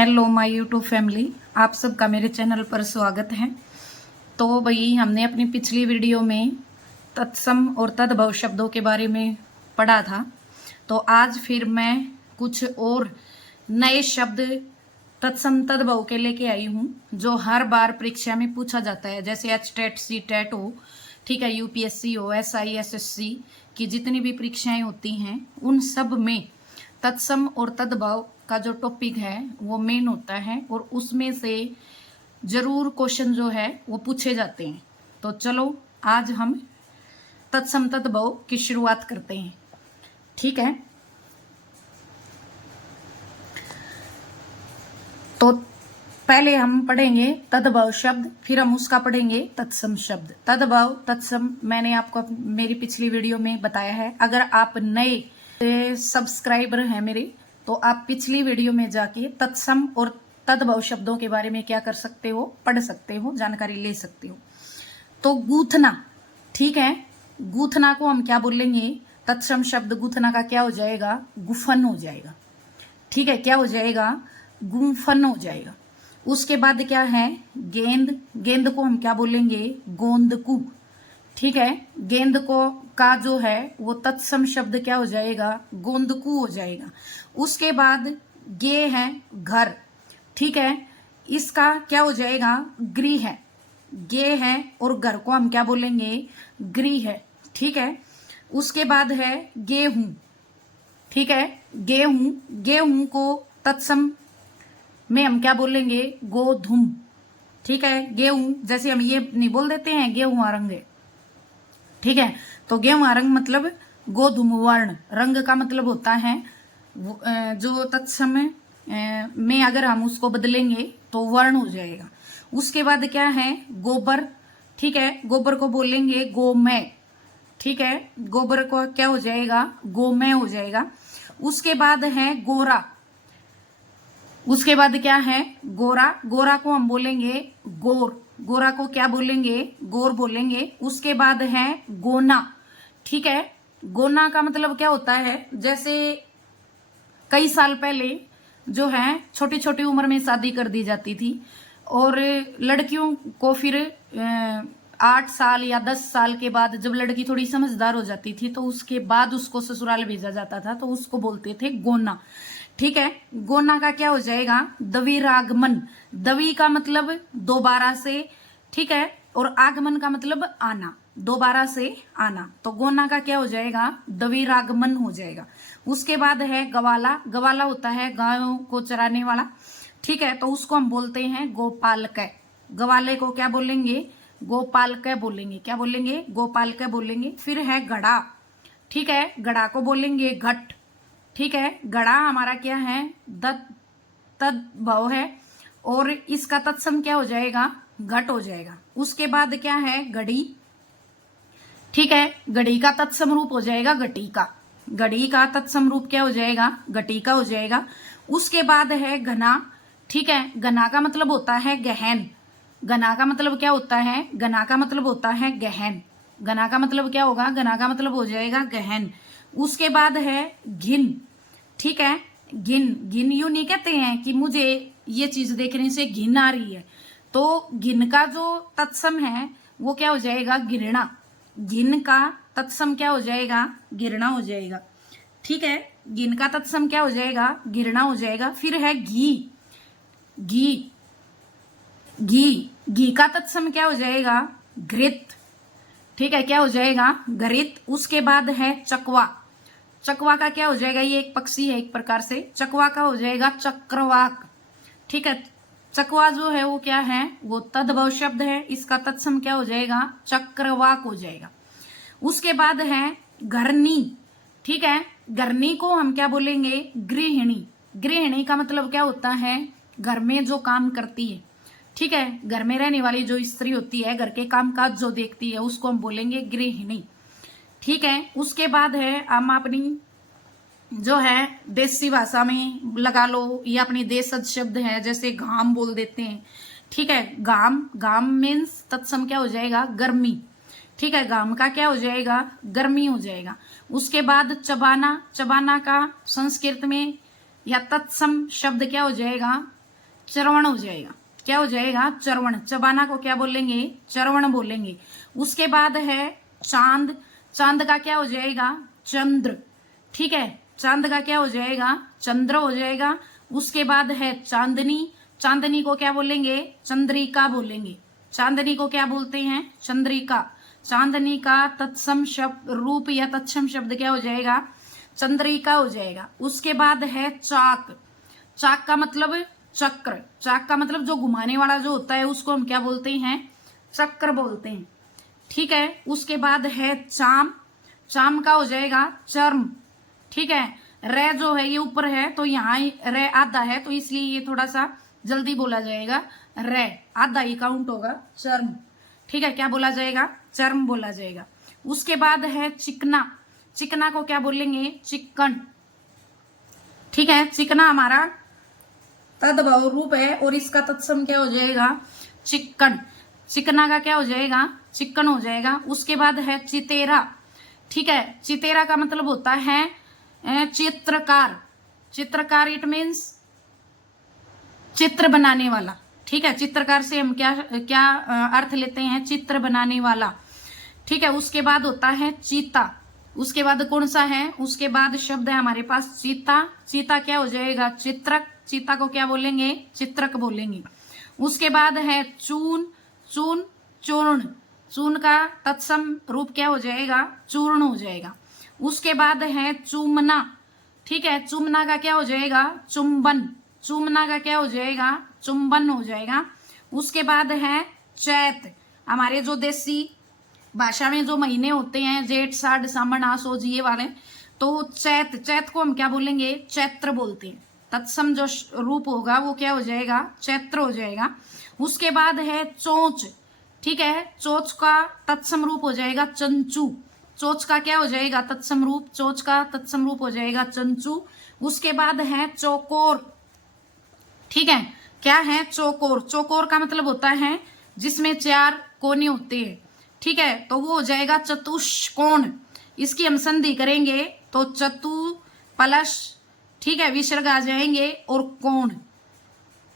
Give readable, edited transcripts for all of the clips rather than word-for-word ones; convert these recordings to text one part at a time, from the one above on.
Hello my YouTube family, आप सबका मेरे चैनल पर स्वागत है। तो भाई हमने अपनी पिछली वीडियो में तत्सम और तद्भव शब्दों के बारे में पढ़ा था। तो आज फिर मैं कुछ और नए शब्द तत्सम तद्भव के लेके आई हूँ जो हर बार परीक्षा में पूछा जाता है। जैसे एचटेट, सीटेट हो, ठीक है, यूपीएससी हो, एसआई, एसएससी की जितनी भी परीक्षाएं होती हैं उन सब में तत्सम और तद्भव का जो टॉपिक है वो मेन होता है और उसमें से जरूर क्वेश्चन जो है वो पूछे जाते हैं। तो चलो आज हम तत्सम तद्भव की शुरुआत करते हैं, ठीक है। तो पहले हम पढ़ेंगे तद्भव शब्द, फिर हम उसका पढ़ेंगे तत्सम शब्द। तद्भव तत्सम मैंने आपको मेरी पिछली वीडियो में बताया है। अगर आप नए सब्सक्राइबर हैं मेरे, तो आप पिछली वीडियो में जाके तत्सम और तद्भव शब्दों के बारे में क्या कर सकते हो, पढ़ सकते हो, जानकारी ले सकते हो। तो गूथना, ठीक है, गूथना को हम क्या बोलेंगे? तत्सम शब्द गूथना का क्या हो जाएगा? गुफन हो जाएगा, ठीक है। क्या हो जाएगा? गुफन हो जाएगा। उसके बाद क्या है? गेंद, गेंद को हम क्या बोलेंगे? गोंदकू, ठीक है। गेंद को का जो है वो तत्सम शब्द क्या हो जाएगा? गोंदकू हो जाएगा। उसके बाद गे है घर, ठीक है, इसका क्या हो जाएगा? गृह है। गे है और घर को हम क्या बोलेंगे? गृह है, ठीक है। उसके बाद है गेहूं, ठीक है, गेहूं, गेहूं को तत्सम में हम क्या बोलेंगे? गोधूम, ठीक है। गेहूं जैसे हम ये नहीं बोल देते हैं गेहूं रंग है, ठीक है। तो गेहूं रंग मतलब गोधूम वर्ण, रंग का मतलब होता है जो तत्सम में अगर हम उसको बदलेंगे तो वर्ण हो जाएगा। उसके बाद क्या है? गोबर, ठीक है, गोबर को बोलेंगे गोमय, ठीक है, गोबर को क्या हो जाएगा? गोमय हो जाएगा। उसके बाद है गोरा, उसके बाद क्या है? गोरा, गोरा को हम बोलेंगे गोर, गोरा को क्या बोलेंगे? गोर बोलेंगे। उसके बाद है गोना, ठीक है, गोना का मतलब क्या होता है? जैसे कई साल पहले जो है छोटी छोटी उम्र में शादी कर दी जाती थी और लड़कियों को फिर 8 साल या 10 साल के बाद जब लड़की थोड़ी समझदार हो जाती थी तो उसके बाद उसको ससुराल भेजा जाता था, तो उसको बोलते थे गोना, ठीक है। गोना का क्या हो जाएगा? द्विरागमन, द्वि का मतलब दोबारा से, ठीक है, और आगमन का मतलब आना, दोबारा से आना। तो गोना का क्या हो जाएगा? द्विरागमन हो जाएगा। उसके बाद है गवाला, गवाला होता है गायों को चराने वाला, ठीक है, तो उसको हम बोलते हैं गोपालक। गवाले को क्या बोलेंगे? गोपालक बोलेंगे। क्या बोलेंगे? गोपालक बोलेंगे। फिर है गड़ा, ठीक है, गड़ा को बोलेंगे घट, ठीक है। गड़ा हमारा क्या है? तद्भव है और इसका तत्सम क्या हो जाएगा? घट हो जाएगा। उसके बाद क्या है? घड़ी, ठीक है, घड़ी का तत्सम रूप हो जाएगा घटिका, घड़ी का तत्सम रूप क्या हो जाएगा? घटिका हो जाएगा। उसके बाद है घना, ठीक है, घना का मतलब होता है गहन, घना का मतलब क्या होता है? घना का मतलब होता है गहन, घना का मतलब क्या होगा? घना का मतलब हो जाएगा गहन। उसके बाद है घिन, ठीक है, घिन, घिन यूं नहीं कहते हैं कि मुझे ये चीज देखने से घिन आ रही है, तो घिन का जो तत्सम है वो क्या हो जाएगा? घृणा, घिन का तत्सम क्या हो जाएगा? घृणा हो जाएगा, ठीक है। घिन का तत्सम क्या हो जाएगा? घृणा हो जाएगा। फिर है घी, घी, घी, घी का तत्सम क्या हो जाएगा? घृत, ठीक है, क्या हो जाएगा? घृत। उसके बाद है चकवा, चकवा का क्या हो जाएगा? ये एक पक्षी है एक प्रकार से, चकवा का हो जाएगा चक्रवाक, ठीक है। चकवा जो है वो क्या है? वो तद्भव शब्द है, इसका तत्सम क्या हो जाएगा? चक्रवाक हो जाएगा। उसके बाद है घरनी, ठीक है, घरनी को हम क्या बोलेंगे? गृहिणी, गृहिणी का मतलब क्या होता है? घर में जो काम करती है, ठीक है, घर में रहने वाली जो स्त्री होती है, घर के काम काज जो देखती है, उसको हम बोलेंगे गृहिणी, ठीक है। उसके बाद है हम अपनी जो है देसी भाषा में लगा लो, ये अपनी देशज शब्द है, जैसे घाम बोल देते हैं, ठीक है, घाम, घाम मीन्स तत्सम क्या हो जाएगा? गर्मी, ठीक है, घाम का क्या हो जाएगा? गर्मी हो जाएगा। उसके बाद चबाना, चबाना का संस्कृत में या तत्सम शब्द क्या हो जाएगा? चरवण हो जाएगा। क्या हो जाएगा? चरवण। चबाना को क्या बोलेंगे? चरवण बोलेंगे। उसके बाद है चांद। चांद का क्या हो जाएगा? चंद्र। ठीक है, चांद का क्या हो जाएगा? चंद्र हो जाएगा। उसके बाद है चांदनी। चांदनी को क्या बोलेंगे? चंद्रिका बोलेंगे। चांदनी को क्या बोलते हैं? चंद्रिका। चांदनी का तत्सम शब्द रूप या तत्सम शब्द क्या हो जाएगा? चंद्रिका हो जाएगा। उसके बाद है चाक। चाक का मतलब चक्र। चाक का मतलब जो घुमाने वाला जो होता है उसको हम क्या बोलते हैं? चक्र बोलते हैं। ठीक है, उसके बाद है चाम। चाम का हो जाएगा चर्म। ठीक है, रे जो है ये ऊपर है तो यहाँ रे आधा है तो इसलिए ये थोड़ा सा जल्दी बोला जाएगा। रे आधा ही काउंट होगा। चर्म। ठीक है, क्या बोला जाएगा? चर्म बोला जाएगा। उसके बाद है चिकना। चिकना को क्या बोलेंगे? चिकन। ठीक है, चिकना हमारा तद्भव रूप है और इसका तत्सम क्या हो जाएगा? चिकन। चिकना का क्या हो जाएगा? चिकन हो जाएगा। उसके बाद है चितेरा। ठीक है, चितेरा का मतलब होता है चित्रकार। चित्रकार इट मीन्स चित्र बनाने वाला। ठीक है, चित्रकार से हम क्या क्या अर्थ लेते हैं? चित्र बनाने वाला। ठीक है, उसके बाद होता है चीता। उसके बाद कौन सा है? उसके बाद शब्द है हमारे पास चीता। चीता क्या हो जाएगा? चित्रक। चीता को क्या बोलेंगे? चित्रक बोलेंगे। उसके बाद है चून। चून चूर्ण। चून का तत्सम रूप क्या हो जाएगा? चूर्ण हो जाएगा। उसके बाद है चूमना। ठीक है, चूमना का क्या हो जाएगा? चुंबन। चूमना का क्या हो जाएगा? चुंबन हो जाएगा। उसके बाद है चैत। हमारे जो देसी भाषा में जो महीने होते हैं जेठ साढ़ सावन आसोज ये वाले, तो चैत। चैत को हम क्या बोलेंगे? चैत्र बोलते हैं। तत्सम जो रूप होगा वो क्या हो जाएगा? चैत्र हो जाएगा। उसके बाद है चोंच। ठीक है, चोंच का तत्सम रूप हो जाएगा चंचू। चोंच का क्या हो जाएगा? तत्सम रूप। चोंच का तत्सम रूप हो जाएगा चंचू। उसके बाद है चौकोर। ठीक है, क्या है? चौकोर। चौकोर का मतलब होता है जिसमें 4 कोने होते हैं। ठीक है, तो वो हो जाएगा चतुष्कोण। इसकी हम संधि करेंगे तो चतु प्लस, ठीक है, विसर्ग आ जाएंगे और कोण।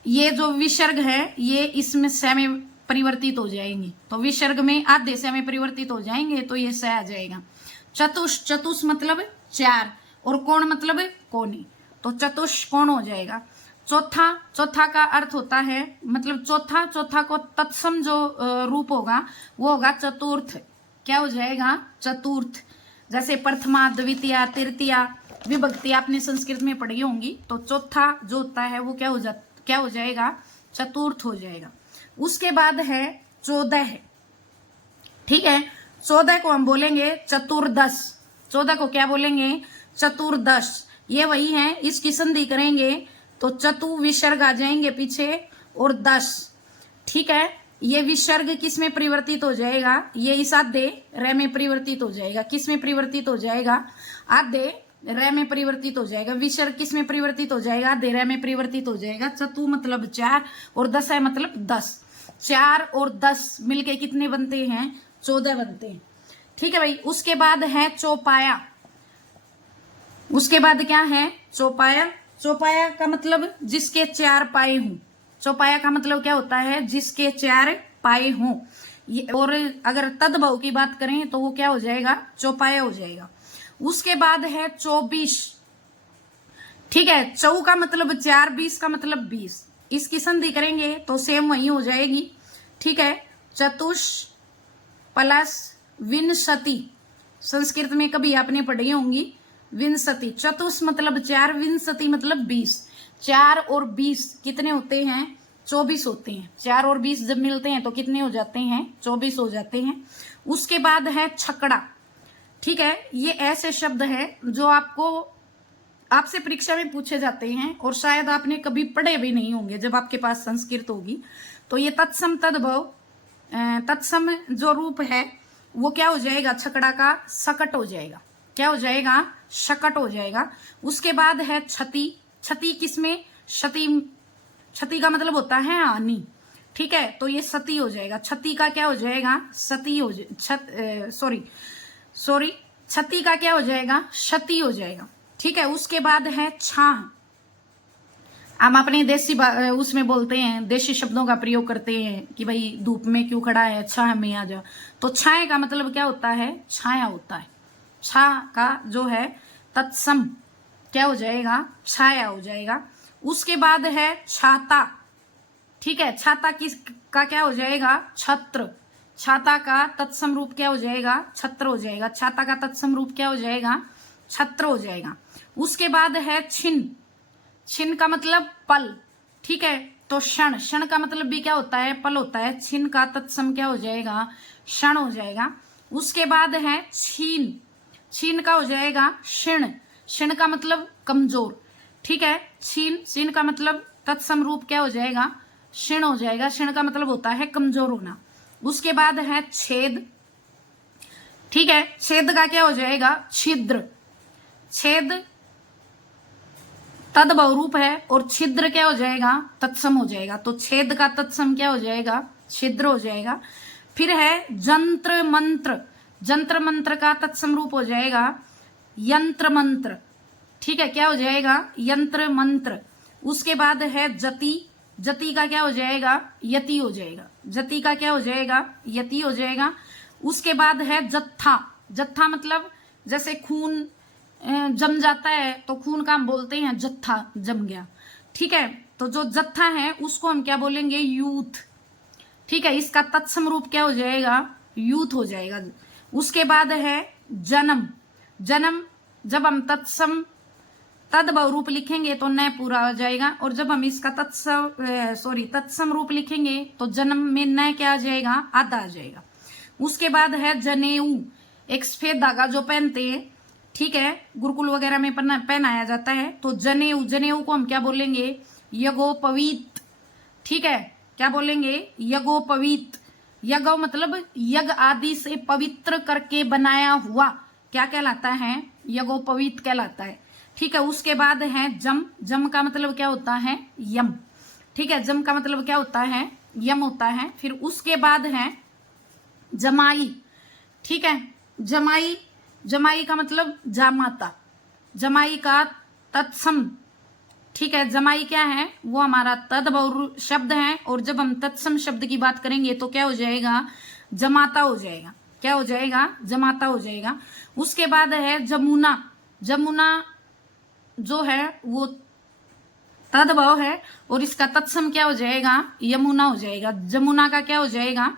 ये जो विसर्ग है ये इसमें स में परिवर्तित हो जाएंगे, तो विसर्ग में आधे से में परिवर्तित हो जाएंगे तो ये स आ जाएगा। चतुष। चतुष मतलब 4 और कोण मतलब कोने, तो चतुष्कोण हो जाएगा। चौथा। चौथा का अर्थ होता है मतलब चौथा। चौथा को तत्सम जो रूप होगा वो होगा चतुर्थ। क्या हो जाएगा? चतुर्थ। जैसे प्रथमा, द्वितीया, तृतीया विभक्ति आपने संस्कृत में पढ़ी होंगी, तो चौथा जो होता है वो क्या हो जाएगा? चतुर्थ हो जाएगा। उसके बाद है 14। ठीक है, 14 को हम बोलेंगे चतुर्दश। 14 को क्या बोलेंगे? चतुर्दश। ये वही है, इसकी संधि करेंगे तो चतु विसर्ग आ जाएंगे पीछे और 10। ठीक है, ये विसर्ग किस में परिवर्तित हो जाएगा? ये इस आधे रे में परिवर्तित हो जाएगा। किस में परिवर्तित हो जाएगा? आधे रे में परिवर्तित हो जाएगा। विसर्ग किस में परिवर्तित हो जाएगा? आधे रे में परिवर्तित हो जाएगा। चतु मतलब 4 और 10 है मतलब 10। 4 और 10 मिलके कितने बनते हैं? 14 बनते हैं। ठीक है भाई। उसके बाद है चौपाया। उसके बाद क्या है? चौपाया। चौपाया का मतलब जिसके 4 पाए हों। चौपाया का मतलब क्या होता है? जिसके 4 पाए हों। और अगर तद्भव की बात करें तो वो क्या हो जाएगा? चौपाया हो जाएगा। उसके बाद है 24। ठीक है, चौ का मतलब 4, 20 का मतलब 20। इसकी संधि करेंगे तो सेम वही हो जाएगी। ठीक है, चतुष प्लस विंशति। संस्कृत में कभी आपने पढ़ी होंगी विंशति। चतुष मतलब 4, विंशति मतलब 20। 4 और 20 कितने होते हैं? 24 होते हैं। 4 और 20 जब मिलते हैं तो कितने हो जाते हैं? 24 हो जाते हैं। उसके बाद है छकड़ा। ठीक है, ये ऐसे शब्द है जो आपसे परीक्षा में पूछे जाते हैं और शायद आपने कभी पढ़े भी नहीं होंगे जब आपके पास संस्कृत होगी। तो ये तत्सम तद्भव तत्सम जो रूप है वो क्या हो जाएगा? छकड़ा का सकट हो जाएगा। क्या हो जाएगा? शकट हो जाएगा। उसके बाद है क्षति। क्षति किसमें? क्षति का मतलब होता है हानि। ठीक है, तो ये सती हो जाएगा। क्षति का क्या हो जाएगा? सती हो सॉरी क्षति का क्या हो जाएगा? क्षति हो जाएगा। ठीक है, उसके बाद है छाह। हम अपनी देसी उसमें बोलते हैं, देसी शब्दों का प्रयोग करते हैं कि भाई धूप में क्यों खड़ा है, छाया में आ जा। तो छाया का मतलब क्या होता है, छाया होता है। छा का जो है तत्सम क्या हो जाएगा, छाया हो जाएगा। उसके बाद है छाता, ठीक है, छाता किस का क्या हो जाएगा, छत्र। छाता का तत्सम रूप क्या हो जाएगा, छत्र हो जाएगा। छाता का तत्सम रूप क्या हो जाएगा, छत्र हो जाएगा। उसके बाद है छिन, छिन का मतलब पल, ठीक है। तो क्षण, क्षण का मतलब भी क्या होता है, पल होता है। छिन का तत्सम क्या हो जाएगा, क्षण हो जाएगा। उसके बाद है छीन, छीन का हो जाएगा क्षीण, क्षीण का मतलब कमजोर, ठीक है। छीन, छीन का मतलब तत्सम रूप क्या हो जाएगा, क्षीण हो जाएगा। क्षीण का मतलब होता है कमजोर होना। उसके बाद है छेद, ठीक है, छेद का क्या हो जाएगा, छिद्र। छेद तद बहुरूप है और छिद्र क्या हो जाएगा, तत्सम हो जाएगा। तो छेद का तत्सम क्या हो जाएगा, छिद्र हो जाएगा। फिर है जंत्र मंत्र, जंत्र मंत्र का तत्सम रूप हो जाएगा यंत्र मंत्र, ठीक है, क्या हो जाएगा, यंत्र मंत्र। उसके बाद है जति, जति का क्या हो जाएगा, यति हो जाएगा। जति का क्या हो जाएगा, यति हो जाएगा। उसके बाद है जत्था, जत्था मतलब जैसे खून जम जाता है तो खून का हम बोलते हैं जत्था, जम गया, ठीक है। तो जो जत्था है उसको हम क्या बोलेंगे, यूथ, ठीक है। इसका तत्सम रूप क्या हो जाएगा, यूथ हो जाएगा। उसके बाद है जन्म, जन्म जब हम तत्सम तद बहुरूप लिखेंगे तो न पूरा हो जाएगा, और जब हम इसका तत्सम रूप लिखेंगे तो जन्म में न क्या आ जाएगा, आधा आ जाएगा। उसके बाद है जनेऊ, एक सफेद धागा जो पहनते हैं, ठीक है, गुरुकुल वगैरह में पहनाया जाता है। तो जनेऊ, जनेऊ को हम क्या बोलेंगे, यज्ञोपवीत, ठीक है, क्या बोलेंगे, यज्ञोपवीत। यज्ञ मतलब यज्ञ आदि से पवित्र करके बनाया हुआ क्या कहलाता है, यज्ञोपवीत कहलाता है, ठीक है। उसके बाद है जम, जम का मतलब क्या होता है, यम, ठीक है, जम का मतलब क्या होता है, यम होता है। फिर उसके बाद है जमाई, ठीक है, जमाई, जमाई का मतलब जामाता, जमाई का तत्सम, ठीक है। जमाई क्या है, वो हमारा तदभव शब्द है, और जब हम तत्सम शब्द की बात करेंगे तो क्या हो जाएगा, जमाता हो जाएगा, क्या हो जाएगा, जमाता हो जाएगा। उसके बाद है जमुना, जमुना जो है वो तदभव है और इसका तत्सम क्या हो जाएगा, यमुना हो जाएगा। जमुना का क्या हो जाएगा,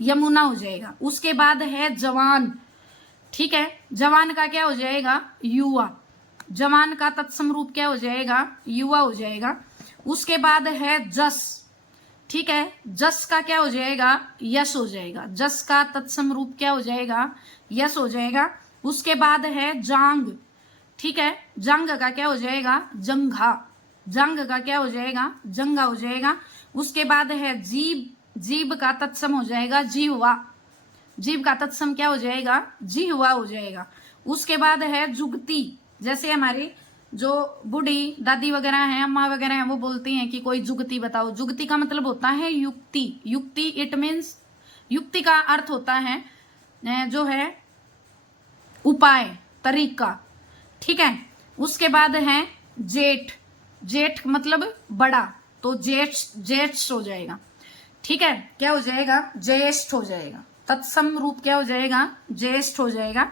यमुना हो जाएगा। उसके बाद है जवान, ठीक है, जवान का क्या हो जाएगा, युवा, जवान का तत्सम रूप क्या हो जाएगा, युवा हो जाएगा। उसके बाद है जस, ठीक है, जस का क्या हो जाएगा, यश हो जाएगा। जस का तत्सम रूप क्या हो जाएगा, यश हो जाएगा। उसके बाद है जांग, ठीक है, जांग का क्या हो जाएगा, जंघा, जांग का क्या हो जाएगा, जंगा हो जाएगा। उसके बाद है जीभ, जीभ का तत्सम हो जाएगा जीवा, जीव का तत्सम क्या हो जाएगा, जिह्वा हो जाएगा। उसके बाद है जुगती, जैसे हमारी जो बूढ़ी दादी वगैरह हैं, अम्मा वगैरह हैं, वो बोलती हैं कि कोई जुगती बताओ। जुगती का मतलब होता है युक्ति, युक्ति इट मीन्स, युक्ति का अर्थ होता है जो है उपाय, तरीका, ठीक है। उसके बाद है जेठ, जेठ मतलब बड़ा, तो जेठ, जेठ हो जाएगा, ठीक है, क्या हो जाएगा, ज्येष्ठ हो जाएगा। तत्सम रूप क्या हो जाएगा, ज्येष्ठ हो जाएगा।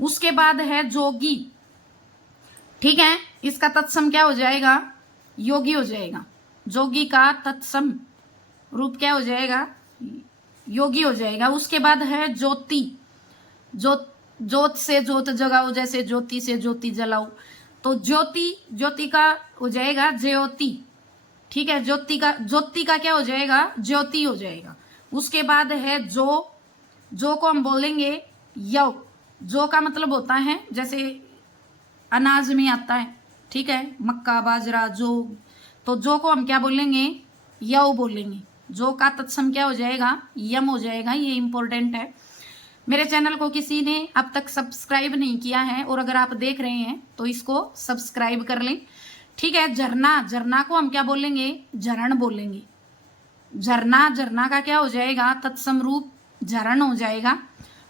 उसके बाद है जोगी, ठीक है, इसका तत्सम क्या हो जाएगा, योगी हो जाएगा। जोगी का तत्सम रूप क्या हो जाएगा, योगी हो जाएगा। उसके बाद है ज्योति, ज्योत, ज्योत से ज्योत जगाओ, जैसे ज्योति से ज्योति जलाओ, तो ज्योति, ज्योति का हो जाएगा ज्योति, ठीक है, ज्योति का, ज्योति का क्या हो जाएगा, ज्योति हो जाएगा। उसके बाद है जो, जो को हम बोलेंगे यव, जो का मतलब होता है जैसे अनाज में आता है, ठीक है, मक्का बाजरा जो, तो जो को हम क्या बोलेंगे, यव बोलेंगे। जो का तत्सम क्या हो जाएगा, यम हो जाएगा। ये इंपॉर्टेंट है। मेरे चैनल को किसी ने अब तक सब्सक्राइब नहीं किया है, और अगर आप देख रहे हैं तो इसको सब्सक्राइब कर लें, ठीक है। झरना, झरना को हम क्या बोलेंगे, झरण बोलेंगे। झरना, झरना का क्या हो जाएगा, तत्सम रूप झरण हो जाएगा।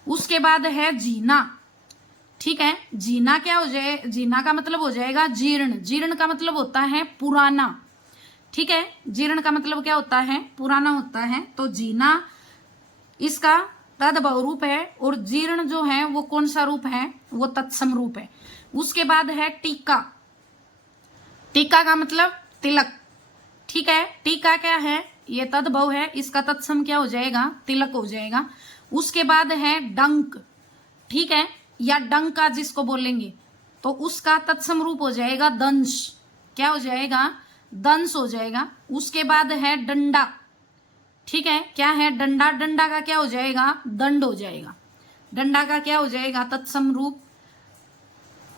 उसके बाद है जीना, ठीक है, जीना क्या हो जाए, जीना का मतलब हो जाएगा जीर्ण, जीर्ण का मतलब होता है पुराना, ठीक है। जीर्ण का मतलब क्या होता है? पुराना होता है। तो जीना इसका तद्भव रूप है, और जीर्ण जो है वो कौन सा रूप है? वो तत्सम रूप है। उसके बाद है टीका। टीका का मतलब तिलक, ठीक है। टीका क्या है? ये तद्भव है, इसका तत्सम क्या हो जाएगा? तिलक हो जाएगा। उसके बाद है डंक, ठीक है, या डंका जिसको बोलेंगे, तो उसका तत्सम रूप हो जाएगा दंश। क्या हो जाएगा? दंश हो जाएगा। उसके बाद है डंडा, ठीक है। क्या है? डंडा। डंडा का क्या हो जाएगा? दंड हो जाएगा। डंडा का क्या हो जाएगा? तत्सम रूप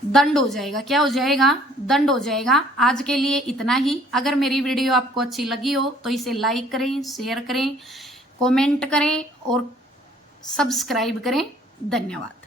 दंड हो जाएगा। क्या हो जाएगा? दंड हो जाएगा। आज के लिए इतना ही। अगर मेरी वीडियो आपको अच्छी लगी हो तो इसे लाइक करें, शेयर करें, कमेंट करें और सब्सक्राइब करें। धन्यवाद।